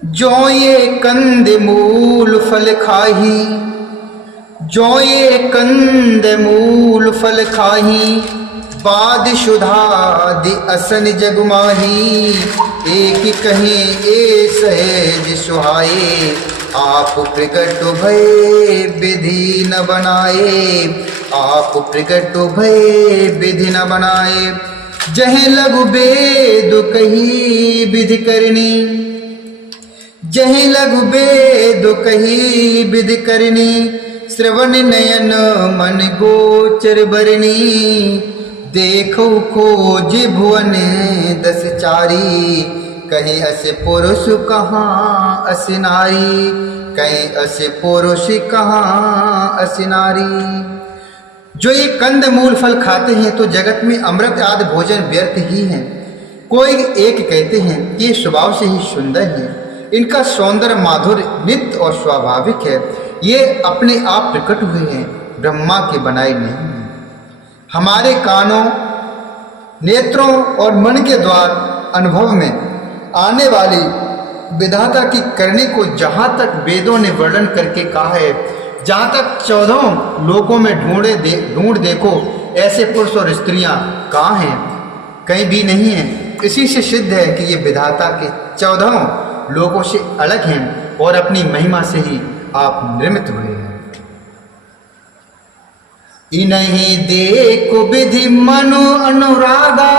जो ये कंद मूल फल खाही, जो ये कंद मूल फल खाही, बाद शुद्धादि असन जग माही। एक कहें ए सहज सुहाए, आप प्रगट भय विधि न बनाए। आप प्रगट भय विधि न बनाए। जह लघु वेद कही विधि करनी, जह लघु वेद कही विधि करनी। श्रवण नयन मन गोचर बरनी, देखो खोज भुवन दस चारी। कहीं अस पुरुष कहाँ अस नारी, कहीं अस पुरुष कहाँ अस नारी। जो ये कंद मूल फल खाते हैं तो जगत में अमृत आदि भोजन व्यर्थ ही है। कोई एक कहते हैं कि ये स्वभाव से ही सुंदर है, इनका सौंदर्य माधुर्य नित्य और स्वाभाविक है, ये अपने आप प्रकट हुए हैं, ब्रह्मा के बनाए नहीं हैं। हमारे कानों, नेत्रों और मन के द्वार अनुभव में आने वाली विधाता की करनी को जहाँ तक वेदों ने वर्णन करके कहा है, जहाँ तक 14 लोकों में ढूंढ देखो ऐसे पुरुष और स्त्रियां कहाँ हैं, कहीं भी नहीं है। इसी से सिद्ध है कि ये विधाता के 14 लोकों से अलग हैं और अपनी महिमा से ही आप निर्मित हुए हैं। इन्हीं देखो विधि मनो अनुरागा,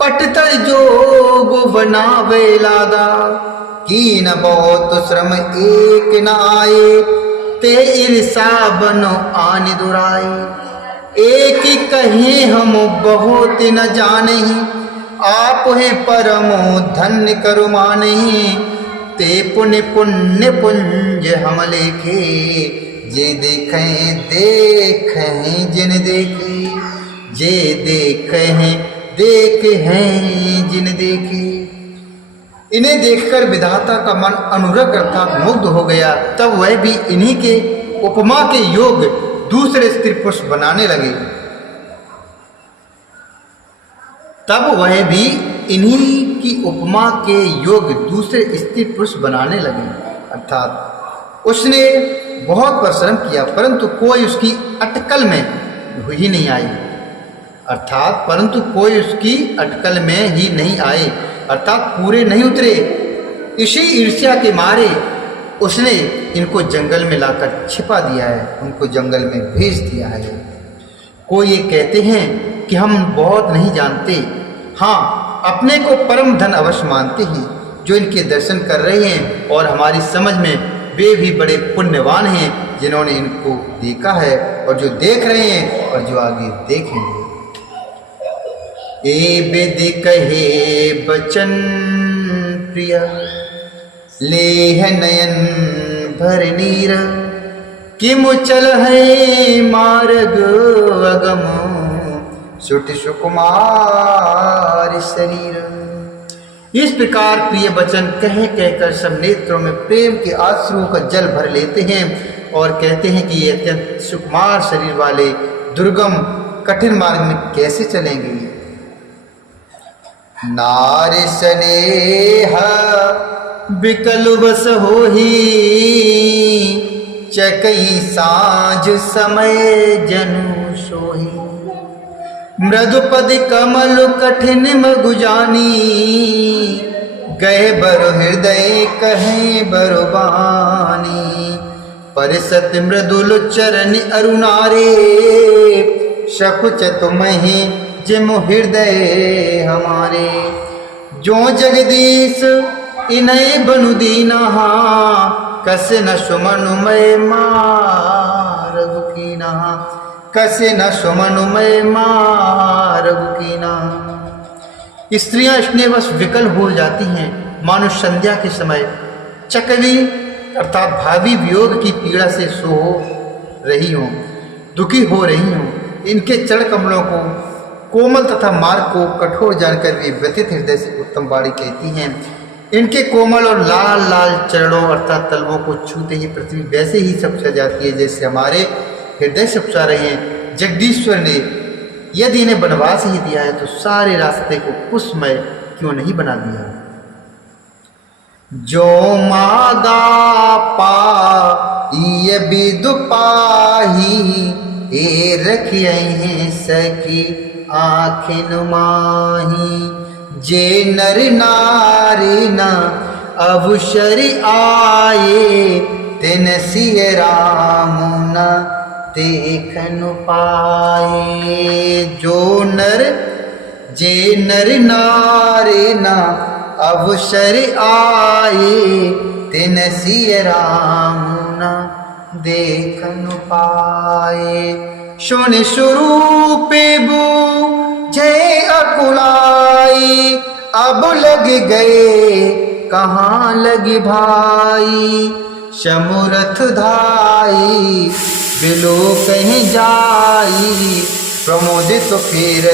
पटतर जोग बनावे लागा। की न बहुत श्रम एक न आए, ते ईर्षा बनो आन दुराए। एक ही कहे हम बहुत न जाने, आप है परमो धन्य करो माने। ते पुण्य पुण्य पुंज हम लेखे, जे देखें देखें जिन देखे। जे देखे हैं जिन देखे। इन्हें देखकर विधाता का मन अनुरग अर्थात मुग्ध हो गया। तब वह भी इन्हीं के उपमा के योग दूसरे स्त्री पुरुष बनाने लगे। तब वह भी इन्हीं की उपमा के योग दूसरे स्त्री पुरुष बनाने लगे। अर्थात उसने बहुत परिश्रम किया परंतु कोई उसकी अटकल में ही नहीं आई। अर्थात परंतु कोई उसकी अटकल में ही नहीं आए, अर्थात पूरे नहीं उतरे। इसी ईर्ष्या के मारे उसने इनको जंगल में लाकर छिपा दिया है, उनको जंगल में भेज दिया है। कोई ये कहते हैं कि हम बहुत नहीं जानते, हाँ अपने को परम धन अवश्य मानते हैं। जो इनके दर्शन कर रहे हैं और हमारी समझ में वे भी बड़े पुण्यवान हैं जिन्होंने इनको देखा है और जो देख रहे हैं और जो आगे देखेंगे। ए वेद कहे बचन प्रिय, लेह नयन भर नीर। किमु चल है मार्ग अगम, सुट सुकुमार शरीर। इस प्रकार प्रिय वचन कह कहकर सब नेत्रों में प्रेम के आंसुओं का जल भर लेते हैं और कहते हैं कि ये अत्यंत सुकुमार शरीर वाले दुर्गम कठिन मार्ग में कैसे चलेंगे। नार स्नेह बिकल बस होही, चकई साँझ समय जनु सोही। मृदुपद कमल कठिन मगु जानी, गए बरु हृदय कहे बरु बानी। परिसत मृदुल चरण अरुणारे, शकुच तुम्हि जिम हृदय हमारे। जो जगदीश इनय बनु दीना, कस न सुमनुमय मारगु कीना। कसे न सुमनुमय मारगु कीना। स्त्रियां स्नेहवश विकल हो जाती हैं, मानो संध्या के समय चकवी अर्थात भावी वियोग की पीड़ा से सो रही हो, दुखी हो रही हो। इनके चरण कमलों को कोमल तथा मार्ग को कठोर जानकर वे व्यथित हृदय से उत्तम वाणी कहती हैं। इनके कोमल और लाल लाल चरणों अर्थात तलवों को छूते ही पृथ्वी वैसे ही सपसा जाती है जैसे हमारे हृदय सपसा रहे हैं। जगदीश्वर ने यदि इन्हें वनवास ही दिया है तो सारे रास्ते को पुष्पमय क्यों नहीं बना दिया। जो मागा पाई बिदु पाही, ए रखिए सखी आखिन माही। जे नर नारी न अवसर आए, तिन सिय राम न देखन पाए। जो नर जे नर नारी न अवसर आए, तिन सिय राम न देखन पाए। सुन स्वरूप बू जय अकुलाई, अब लग गए कहाँ लगी भाई। समूरथ धाई बिलो कहीं जाई, प्रमोदित फिर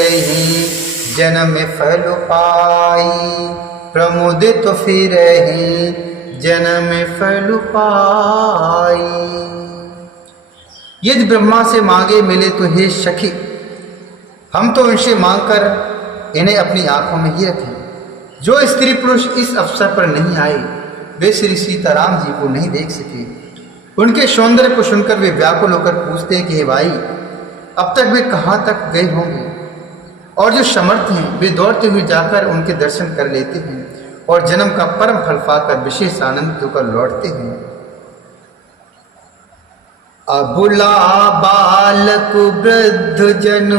जन्म फल पाई। प्रमोदित फिर जन्म फल पाई। यदि ब्रह्मा से मांगे मिले तो हे सखी, हम तो उनसे मांगकर इन्हें अपनी आंखों में ही रखें। जो स्त्री पुरुष इस अवसर पर नहीं आए, वे श्री सीताराम जी को नहीं देख सके। उनके सौंदर्य को सुनकर वे व्याकुल होकर पूछते हैं कि हे भाई, अब तक वे कहाँ तक गए होंगे। और जो समर्थ हैं वे दौड़ते हुए जाकर उनके दर्शन कर लेते हैं और जन्म का परम फल पाकर विशेष आनंदित होकर लौटते हैं। अबुला बालक वृद्ध जन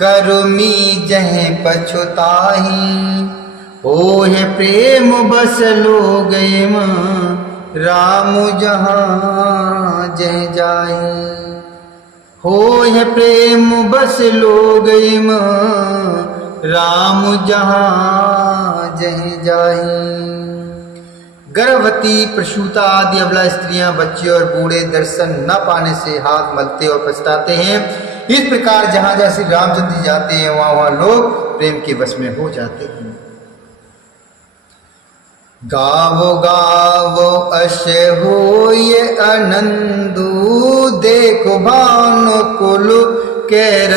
कर्मी जह पछुताही, ओहे प्रेम बस लो गए राम जहाँ जह जाए। होय प्रेम बस लो गए राम जहाँ जह जाए। गर्भवती, प्रसूता आदि अबला स्त्रियां, बच्चे और बूढ़े दर्शन न पाने से हाथ मलते और पछताते हैं। इस प्रकार जहां जहां श्री रामचंद्र जी जाते हैं वहां वहां लोग प्रेम के वश में हो जाते हैं। गावो गावो अश होय आनंदू, देखो भानु कुल कैर